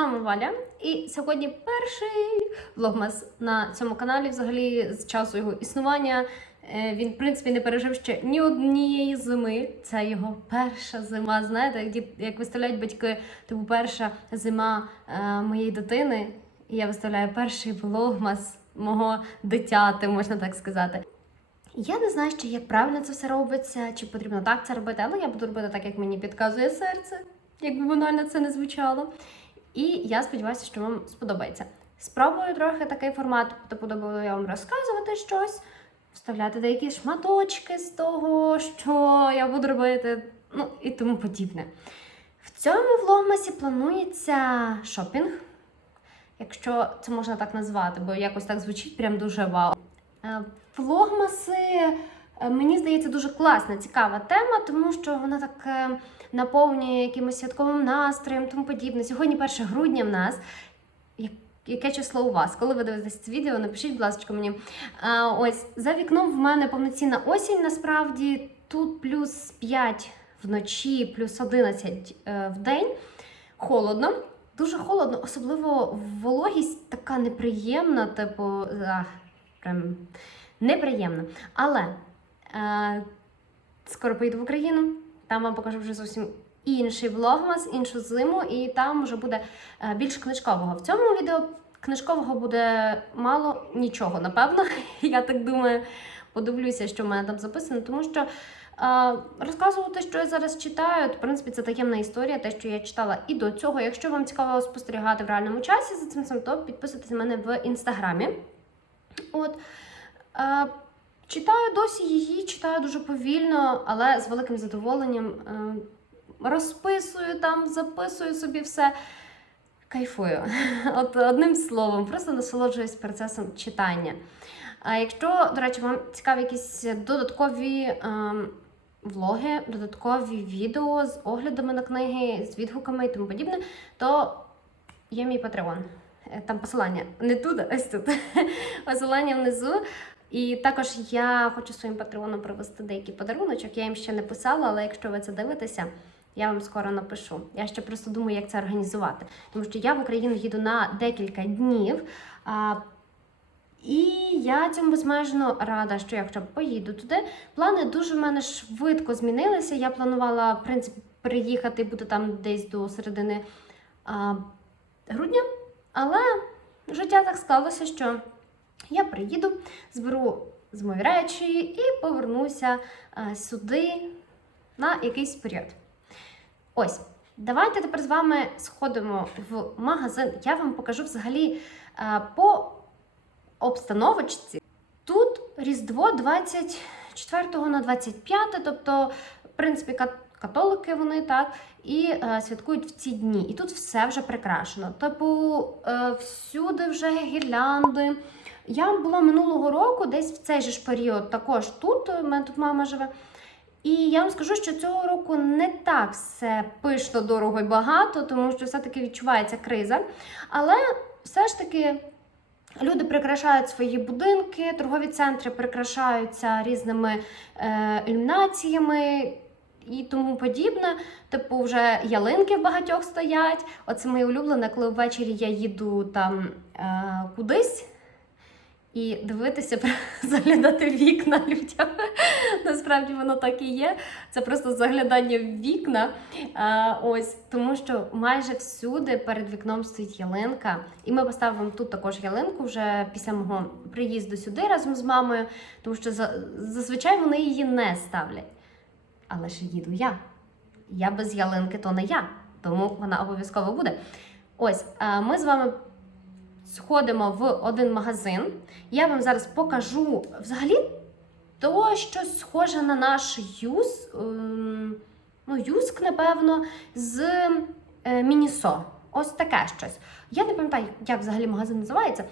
вами Валя, і сьогодні перший влогмас на цьому каналі, взагалі, з часу його існування. Е, Він, в принципі, не пережив ще ні однієї зими. Це його перша зима. Знаєте, як, виставляють батьки, типу перша зима е, моєї дитини. І я виставляю перший влогмас мого дитяти, можна так сказати. Я не знаю ще, як правильно це все робиться, чи потрібно так це робити, але я буду робити так, як мені підказує серце, як би банально це не звучало. І я сподіваюся, що вам сподобається. Спробую трохи такий формат, типу буду я вам розказувати щось, вставляти деякі шматочки з того, що я буду робити, ну і тому подібне. В цьому влогмасі планується шопінг, якщо це можна так назвати, бо якось так звучить прям дуже вау. Е, Влогмаси, мені здається, дуже класна, цікава тема, тому що вона так е, наповнює якимось святковим настроєм, тому подібне. Сьогодні 1 грудня в нас. Яке число у вас? Коли ви дивитесь це відео, напишіть, будь ласка, мені. А, ось за вікном в мене повноцінна осінь. Насправді тут плюс 5 вночі, плюс 11 е, в день. Холодно. Дуже холодно, особливо вологість така неприємна, типу, ах, прям неприємна. Але е, скоро поїду в Україну, там вам покажу вже зовсім інший влогмас, іншу зиму, і там вже буде е, більш книжкового. В цьому відео книжкового буде мало нічого, напевно. Я так думаю, подивлюся, що в мене там записано, тому що. е, Розказувати, що я зараз читаю, в принципі, це таємна історія, те, що я читала і до цього. Якщо вам цікаво спостерігати в реальному часі за цим то підписуйтесь на мене в інстаграмі. От. Е, читаю досі її, читаю дуже повільно, але з великим задоволенням. Е, розписую там, записую собі все. Кайфую. От одним словом, просто насолоджуюсь процесом читання. А якщо, до речі, вам цікаві якісь додаткові ем, влоги, додаткові відео з оглядами на книги, з відгуками і тому подібне, то є мій патреон. Е, Там посилання не тут, а ось тут. Посилання внизу. І також я хочу своїм патреоном привезти деякий подаруночок. Я їм ще не писала, але якщо ви це дивитеся, я вам скоро напишу. Я ще просто думаю, як це організувати. Тому що я в Україну їду на декілька днів. А, і я цьому безмежно рада, що я хоча б поїду туди. Плани дуже в мене швидко змінилися. Я планувала, в принципі, приїхати бути там десь до середини а, грудня. Але життя так склалося, що я приїду, зберу з мої речі і повернуся сюди на якийсь період. Ось, давайте тепер з вами сходимо в магазин. Я вам покажу взагалі по обстановочці. Тут Різдво 24 на 25, тобто, в принципі, кат- католики вони так і е, святкують в ці дні. І тут все вже прикрашено. Типу, е, всюди вже гірлянди. Я була минулого року, десь в цей же ж період, також тут. У мене тут мама живе. І я вам скажу, що цього року не так все пишно, дорого і багато, тому що все-таки відчувається криза. Але все ж таки люди прикрашають свої будинки, торгові центри прикрашаються різними е, ілюмінаціями і тому подібне. Типу, вже ялинки в багатьох стоять. Оце моє улюблене, коли ввечері я їду там е, кудись. І дивитися, заглядати вікна людям. Насправді воно так і є. Це просто заглядання в вікна. А, ось тому, що майже всюди перед вікном стоїть ялинка. І ми поставимо тут також ялинку вже після мого приїзду сюди разом з мамою, тому що за- зазвичай вони її не ставлять. Але ж їду я. Я без ялинки то не я, тому вона обов'язково буде. Ось, а, ми з вами сходимо в один магазин. Я вам зараз покажу взагалі то щось схоже на наш юз, ем, ну, юск, напевно, з е, Мінісо. Ось таке щось. Я не пам'ятаю, як взагалі магазин називається.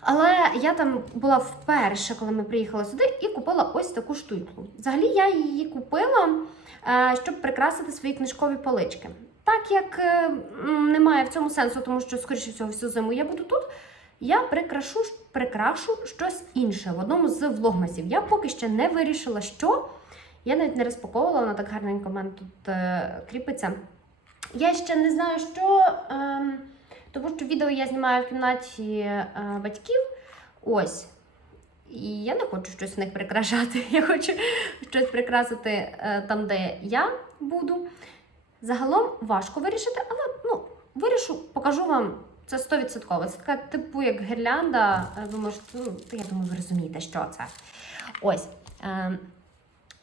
Але я там була вперше, коли ми приїхали сюди, і купила ось таку штуку. Взагалі я її купила, е, щоб прикрасити свої книжкові полички. Так як е, немає в цьому сенсу, тому що, скоріше всього, всю зиму я буду тут. Я прикрашу, прикрашу щось інше в одному з влогмасів. Я поки ще не вирішила, що. Я навіть не розпаковувала, вона так гарненько в мене тут е, кріпиться. Я ще не знаю, що. ем, Тому що відео я знімаю в кімнаті е, батьків. Ось. І я не хочу щось в них прикрашати. Я хочу щось прикрасити е, там, де я буду. Загалом важко вирішити, але ну, вирішу, покажу вам. Це 100%. Це така типу як гірлянда. Е, Ви можете, ну, я думаю, ви розумієте, що це. Ось. Е,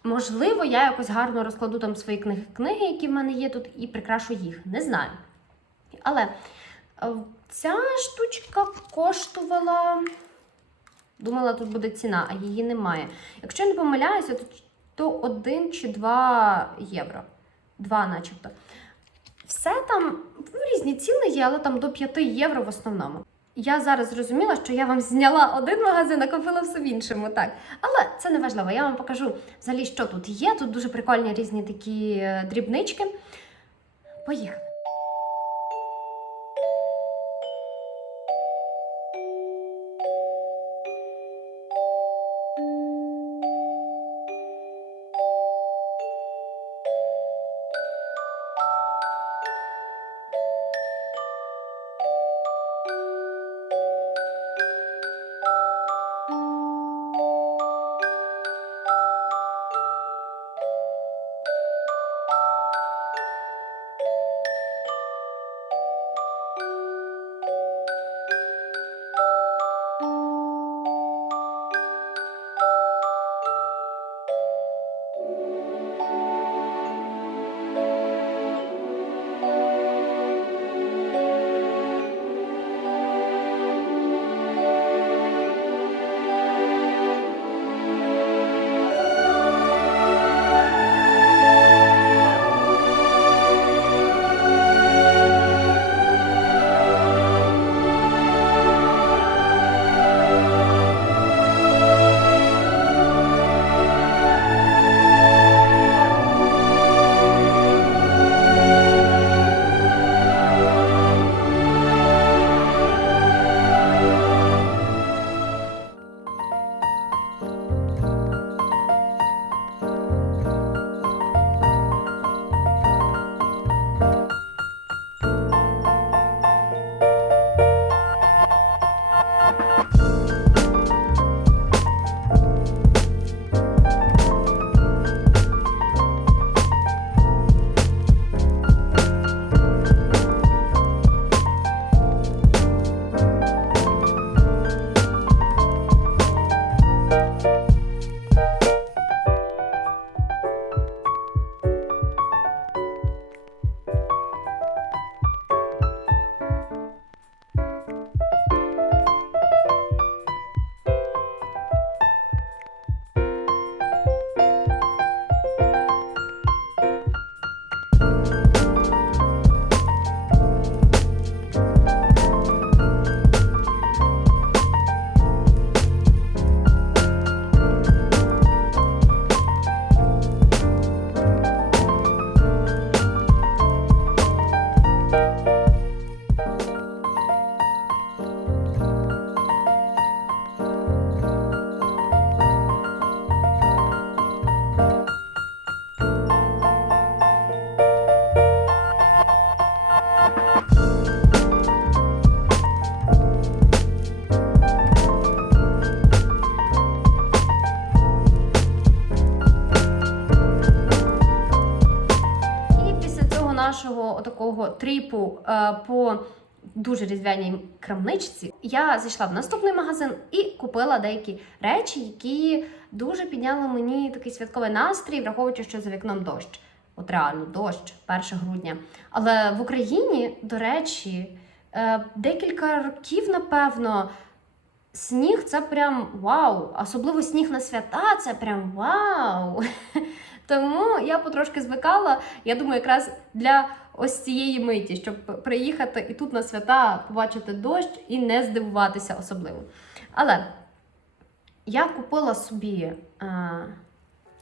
можливо, я якось гарно розкладу там свої книги, книги, які в мене є тут, і прикрашу їх. Не знаю. Але е, ця штучка коштувала. Думала, тут буде ціна, а її немає. Якщо я не помиляюся, то, то 1 чи 2 євро. 2 начебто. Все там ну, різні ціни є, але там до 5 євро в основному. Я зараз зрозуміла, що я вам зняла один магазин, а купила все в іншому. Так. Але це не важливо. Я вам покажу взагалі, що тут є. Тут дуже прикольні різні такі е, дрібнички. Поїхали. Нашого такого тріпу е, по дуже різдвяній крамничці я зайшла в наступний магазин і купила деякі речі, які дуже підняли мені такий святковий настрій, враховуючи, що за вікном дощ. От реально дощ 1 грудня. Але в Україні, до речі, е, декілька років, напевно, сніг це прям вау. Особливо сніг на свята це прям вау. Тому я потрошки звикала. Я думаю, якраз для ось цієї миті, щоб приїхати і тут на свята побачити дощ і не здивуватися особливо. Але я купила собі а,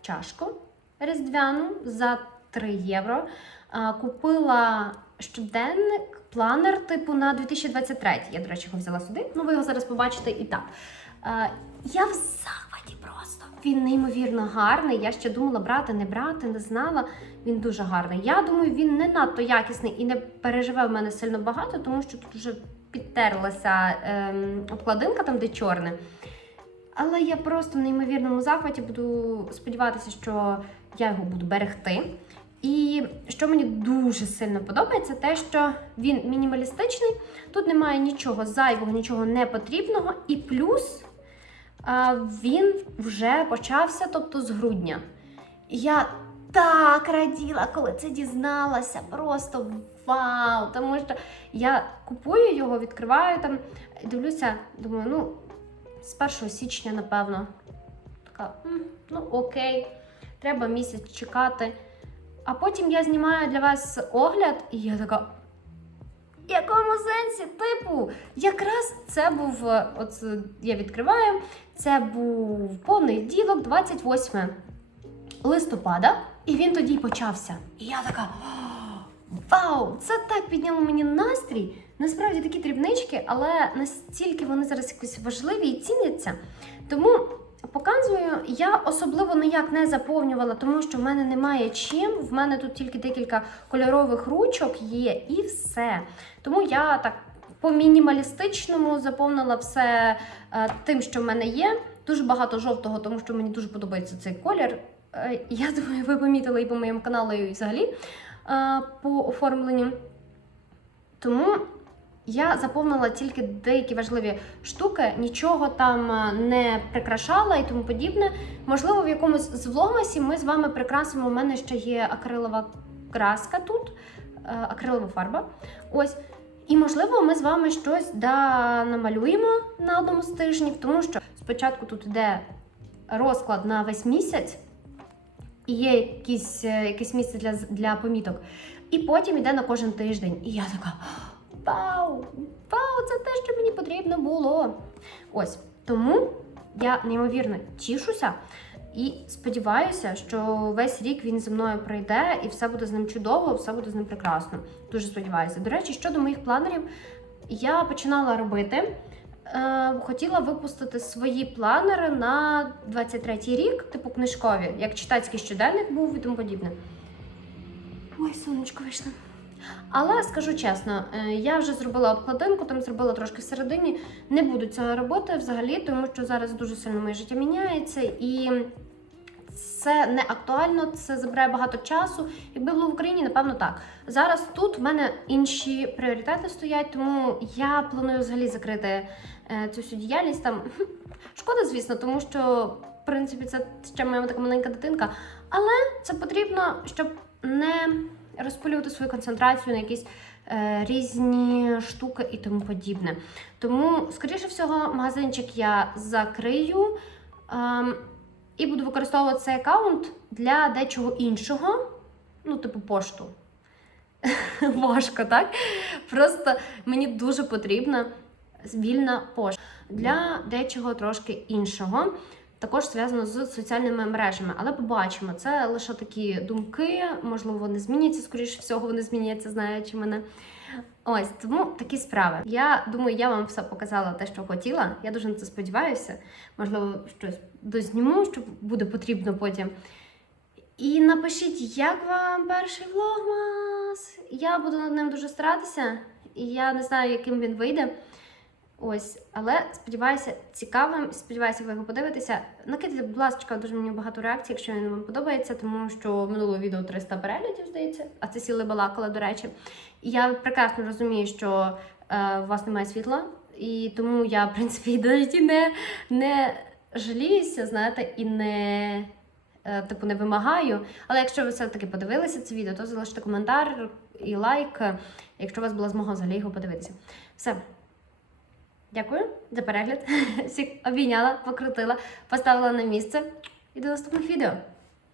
чашку різдвяну за 3 євро. А, купила щоденник, планер типу на 2023. Я, до речі, його взяла сюди. Ну, ви його зараз побачите і так. Е, я в захваті просто. Він неймовірно гарний. Я ще думала брати, не брати, не знала. Він дуже гарний. Я думаю, він не надто якісний і не переживе в мене сильно багато, тому що тут вже підтерлася ем, обкладинка, там де чорне. Але я просто в неймовірному захваті буду сподіватися, що я його буду берегти. І що мені дуже сильно подобається, те, що він мінімалістичний, тут немає нічого зайвого, нічого непотрібного, і плюс він вже почався, тобто з грудня. Я так раділа, коли це дізналася. Просто вау! Тому що я купую його, відкриваю там, дивлюся, думаю, ну, з 1 січня, напевно. Така, ну окей, треба місяць чекати. А потім я знімаю для вас огляд, і я така. Якому сенсі? Типу, якраз це був, е, от е, я відкриваю, це був понеділок, 28 листопада, і він тоді почався. І я така. Вау! Це так підняло мені настрій. Насправді такі дрібнички, але настільки вони зараз якось важливі і ціняться. Тому показую, я особливо ніяк не заповнювала, тому що в мене немає чим. В мене тут тільки декілька кольорових ручок є і все. Тому я так по мінімалістичному заповнила все е, тим, що в мене є. Дуже багато жовтого, тому що мені дуже подобається цей колір. Е, я думаю, ви помітили і по моєму каналу, і взагалі е, по оформленню. Тому я заповнила тільки деякі важливі штуки, нічого там е, не прикрашала і тому подібне. Можливо, в якомусь з влогмасі ми з вами прикрасимо. У мене ще є акрилова краска тут, е, акрилова фарба. Ось. І можливо, ми з вами щось да, намалюємо на одному з тижнів, тому що спочатку тут йде розклад на весь місяць, і є якісь, е, якесь місце для, для поміток. І потім йде на кожен тиждень. І я така. Вау! Вау, це те, що мені потрібно було. Ось тому я неймовірно тішуся і сподіваюся, що весь рік він зі мною пройде і все буде з ним чудово, все буде з ним прекрасно. Дуже сподіваюся. До речі, щодо моїх планерів, я починала робити. Е, хотіла випустити свої планери на 23-й рік, типу книжкові, як читацький щоденник був і тому подібне. Ой, сонечко вийшло. Але скажу чесно, е, я вже зробила обкладинку, там зробила трошки всередині. Не буду цього робити взагалі, тому що зараз дуже сильно моє життя міняється і це не актуально, це забирає багато часу. Якби було в Україні, напевно, так. Зараз тут в мене інші пріоритети стоять, тому я планую взагалі закрити е, цю всю діяльність. Там шкода, звісно, тому що в принципі це ще моя така маленька дитинка. Але це потрібно, щоб не розпилювати свою концентрацію на якісь е, різні штуки і тому подібне. Тому, скоріше всього, магазинчик я закрию. Ем, і буду використовувати цей аккаунт для дечого іншого, ну, типу пошту. Важко, так? Просто мені дуже потрібна вільна пошта для дечого трошки іншого. Також зв'язано з соціальними мережами, але побачимо, це лише такі думки, можливо, вони зміняться, скоріше всього, вони зміняться, знаючи мене. Ось тому такі справи. Я думаю, я вам все показала те, що хотіла. Я дуже на це сподіваюся. Можливо, щось дозніму, що буде потрібно потім. І напишіть, як вам перший влогмас. Я буду над ним дуже старатися, і я не знаю, яким він вийде. Ось, але сподіваюся, цікавим. Сподіваюся, ви його подивитеся. Накидайте, будь ласка, дуже мені багато реакцій, якщо він вам подобається, тому що минулого відео 300 переглядів, здається, а це сіли балакала, до речі. І я прекрасно розумію, що е, у вас немає світла, і тому я, в принципі, навіть не, не жаліюся, знаєте, і не. е, Типу не вимагаю, але якщо ви все-таки подивилися це відео, то залиште коментар і лайк, якщо у вас була змога взагалі його подивитися. Все, Дякую за перегляд. Всіх обійняла, покрутила, поставила на місце. І до наступних відео.